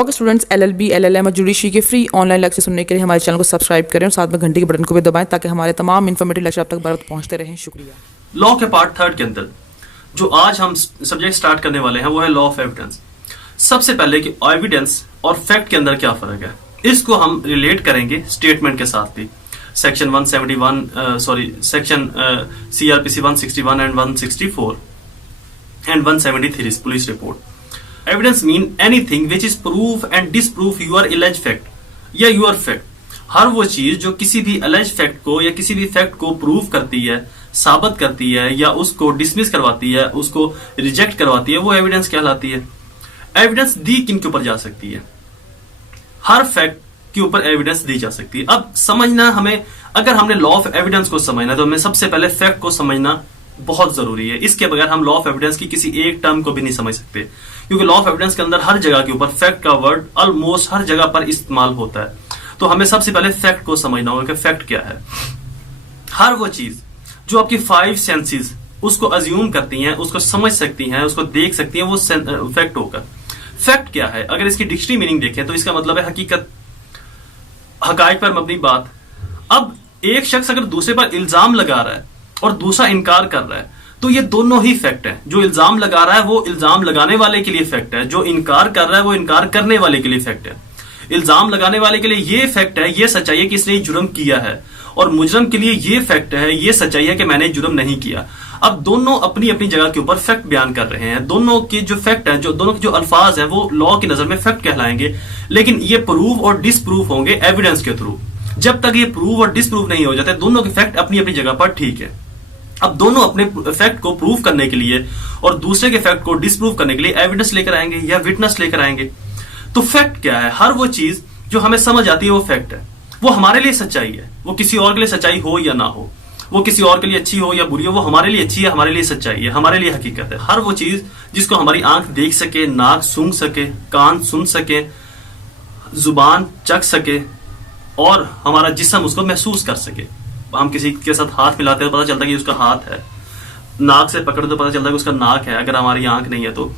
Okay students, LLB, LLM और judiciary के free online lecture सुनने के लिए हमारे चैनल को सब्सक्राइब करें और साथ में घंटी के बटन को भी दबाएं ताकि हमारे तमाम इन्फॉर्मेटिव लेक्चर आप तक बराबर पहुंचते रहें। शुक्रिया। लॉ के पार्ट 3 के अंदर जो आज हम सब्जेक्ट स्टार्ट करने वाले हैं वो है लॉ ऑफ एविडेंस। सबसे पहले कि एविडेंस और फैक्ट के अंदर क्या फर्क है, इसको हम रिलेट करेंगे स्टेटमेंट के साथ भी। Section 171 section CRPC 161 and 164 and 173 police report. Evidence mean anything which is proof and disproof your alleged fact या यूर फैक्ट। हर वो चीज जो किसी भी एलिज फैक्ट को या किसी भी फैक्ट को प्रूव करती है, साबित करती है या उसको डिसमिस करवाती है, उसको रिजेक्ट करवाती है, वो एविडेंस कहलाती है। एविडेंस दी किन के ऊपर जा सकती है? हर फैक्ट के ऊपर एविडेंस दी जा सकती है। अब समझना हमें, अगर हमने लॉ ऑफ एविडेंस को समझना तो हमें सबसे पहले फैक्ट को समझना बहुत जरूरी है। इसके बगैर हम लॉ ऑफ एविडेंस की किसी एक टर्म को भी नहीं समझ सकते, क्योंकि लॉ ऑफ एविडेंस के अंदर हर जगह के ऊपर फैक्ट का वर्ड ऑलमोस्ट हर जगह पर इस्तेमाल होता है। तो हमें सबसे पहले फैक्ट को समझना होगा कि फैक्ट क्या है। हर वो चीज जो आपकी 5 सेंसेस उसको अज्यूम करती हैं, उसको समझ सकती हैं, उसको देख सकती हैं, वो फैक्ट होगा। फैक्ट क्या है? अगर इसकी डिक्शनरी मीनिंग देखें तो इसका मतलब है हकीकत, हकायक पर मबनी बात। अब एक शख्स अगर दूसरे पर इल्जाम लगा रहा है और दूसरा इनकार कर रहा है तो ये दोनों ही फैक्ट है। जो इल्जाम लगा रहा है वो इल्जाम लगाने वाले के लिए फैक्ट है, जो इनकार कर रहा है वो इनकार करने वाले के लिए फैक्ट है। इल्जाम लगाने वाले के लिए ये फैक्ट है, ये सच्चाई है कि इसने जुर्म किया है, और मुजरम के लिए ये फैक्ट है, ये सच्चाई है कि मैंने जुर्म नहीं किया। अब दोनों अपनी अपनी जगह के ऊपर फैक्ट बयान कर रहे हैं। दोनों के जो फैक्ट है, जो दोनों के जो अल्फाज हैं वो लॉ की नजर में फैक्ट कहलाएंगे, लेकिन ये प्रूव और डिसप्रूव होंगे एविडेंस के थ्रू। जब तक ये प्रूव और डिसप्रूव नहीं हो जाते, दोनों के फैक्ट अपनी अपनी जगह पर ठीक है। अब दोनों अपने फैक्ट को प्रूव करने के लिए और दूसरे के फैक्ट को डिसप्रूव करने के लिए एविडेंस लेकर आएंगे या विटनेस लेकर आएंगे। तो फैक्ट क्या है? हर वो चीज जो हमें समझ आती है वो फैक्ट है। वो हमारे लिए सच्चाई है, वो किसी और के लिए सच्चाई हो या ना हो, वो किसी और के लिए अच्छी हो या बुरी हो, वो हमारे लिए अच्छी है, हमारे लिए सच्चाई है, हमारे लिए हकीकत है। हर वो चीज जिसको हमारी आंख देख सके, नाक सूंघ सके, कान सुन सके, जुबान चख सके और हमारा जिस्म उसको महसूस कर सके। हम किसी के साथ हाथ मिलाते हैं तो पता चलता है कि उसका हाथ है, नाक से पकड़े तो पता चलता है कि उसका नाक है, अगर हमारी आंख नहीं है तो।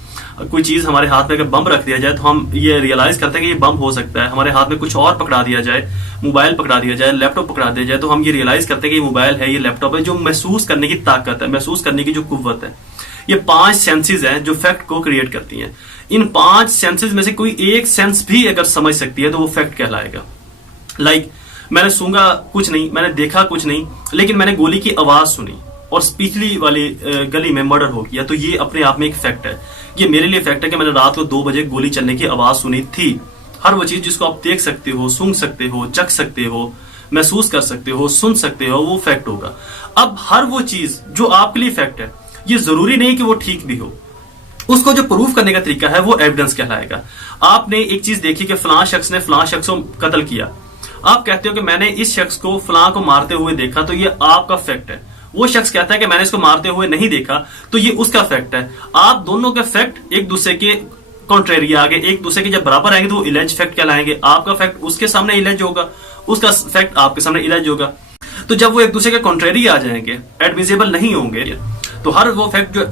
कोई चीज हमारे हाथ में अगर बम रख दिया जाए तो हम ये रियलाइज करते हैं कि ये बम हो सकता है। हमारे हाथ में कुछ और पकड़ा दिया जाए, मोबाइल पकड़ा दिया जाए, लैपटॉप पकड़ा दिया जाए, तो हम ये रियलाइज करते हैं कि ये मोबाइल है, ये लैपटॉप है। जो महसूस करने की ताकत है, महसूस करने की जो कुव्वत है, ये 5 सेंसेस हैं जो फैक्ट को क्रिएट करती हैं। इन 5 सेंसेस में से कोई एक सेंस भी अगर समझ सकती है तो वो फैक्ट कहलाएगा। लाइक मैंने सूंघा कुछ नहीं, मैंने देखा कुछ नहीं, लेकिन मैंने गोली की आवाज सुनी और पिछली वाली गली में मर्डर हो गया, तो ये अपने आप में एक फैक्ट है। ये मेरे लिए फैक्ट है कि मैंने रात को 2 बजे गोली चलने की आवाज सुनी थी। हर वो चीज जिसको आप देख सकते हो, सूंघ सकते हो, चख सकते हो, महसूस कर सकते हो, सुन सकते हो, वो फैक्ट होगा। अब हर वो चीज जो आपके लिए फैक्ट है, ये जरूरी नहीं कि वो ठीक भी हो, उसको जो प्रूफ करने का तरीका है वो एविडेंस कहलाएगा। आपने एक चीज देखी कि फलां शख्स ने फलां शख्स को कत्ल किया, आप कहते हो कि मैंने इस शख्स को फलां को मारते हुए देखा, तो ये आपका फैक्ट है। वो शख्स कहता है कि मैंने इसको मारते हुए नहीं देखा, तो ये उसका फैक्ट है। आप दोनों के फैक्ट एक दूसरे के कॉन्ट्रेरी आगे, एक दूसरे के जब बराबर आएंगे तो वो इलेज फैक्ट कहलाएंगे। आपका फैक्ट उसके सामने इलेज होगा, उसका फैक्ट आपके सामने इलेज होगा। तो जब वो एक दूसरे के कॉन्ट्रेरी आ जाएंगे, एडमिसिबल नहीं होंगे, तो हर वो फैक्ट जो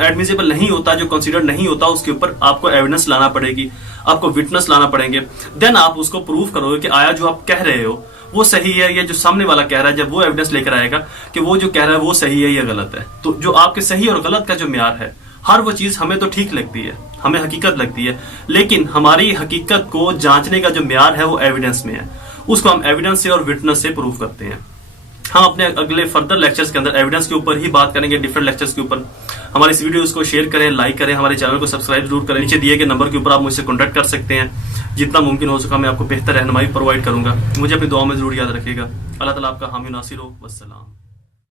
एडमिसिबल नहीं होता, जो कंसीडर नहीं होता, उसके ऊपर आपको एविडेंस लाना पड़ेगी, आपको विटनेस लाना पड़ेंगे। देन आप उसको प्रूव करोगे कि आया जो आप कह रहे हो वो सही है या जो सामने वाला कह रहा है, जब वो एविडेंस लेकर आएगा कि वो जो कह रहा है वो सही है या गलत है। तो जो आपके सही और गलत का जो म्यार है, हर वो चीज हमें तो ठीक लगती है, हमें हकीकत लगती है, लेकिन हमारी हकीकत को जांचने का जो म्यार है वो एविडेंस में है। उसको हम एविडेंस से और विटनेस से प्रूव करते हैं। हम अपने अगले फर्दर लेक्चर्स के अंदर एविडेंस के ऊपर ही बात करेंगे, डिफरेंट लेक्चर्स के ऊपर। हमारी इस वीडियोस को शेयर करें, लाइक करें, हमारे चैनल को सब्सक्राइब जरूर करें। नीचे दिए गए नंबर के ऊपर आप मुझसे कॉन्टैक्ट कर सकते हैं। जितना मुमकिन हो सका मैं आपको बेहतर रहनुमाई प्रोवाइड करूंगा। मुझे अपनी दुआ में जरूर याद रखिएगा। अल्लाह ताला आपका हामी नासिर हो। वस्सलाम।